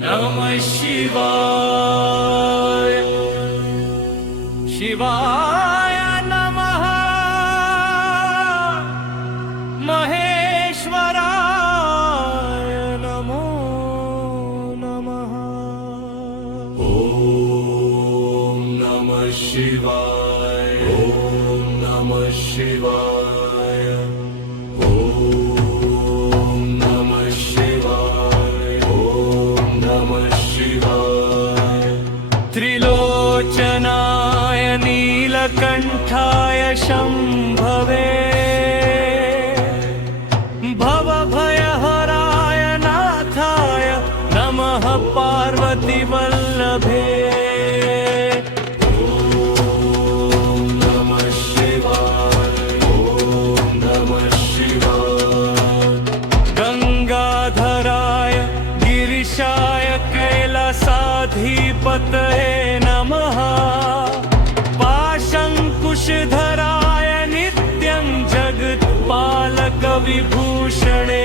नमः शिवाय शिवाय नमः महेश्वराय नमो नमः ॐ नमः शिवाय ॐ नमः शिवाय ॐ नमः शिवाय ॐ नमः शिवाय त्रिलोचनाय नीलकण्ठाय शम्भवे भवभयहराय नाथाय नमः पार्वतीवल्लभे कैलासाधिपतये नमः पाशंकुशधराय नित्यं जगत्पालकविभूषणे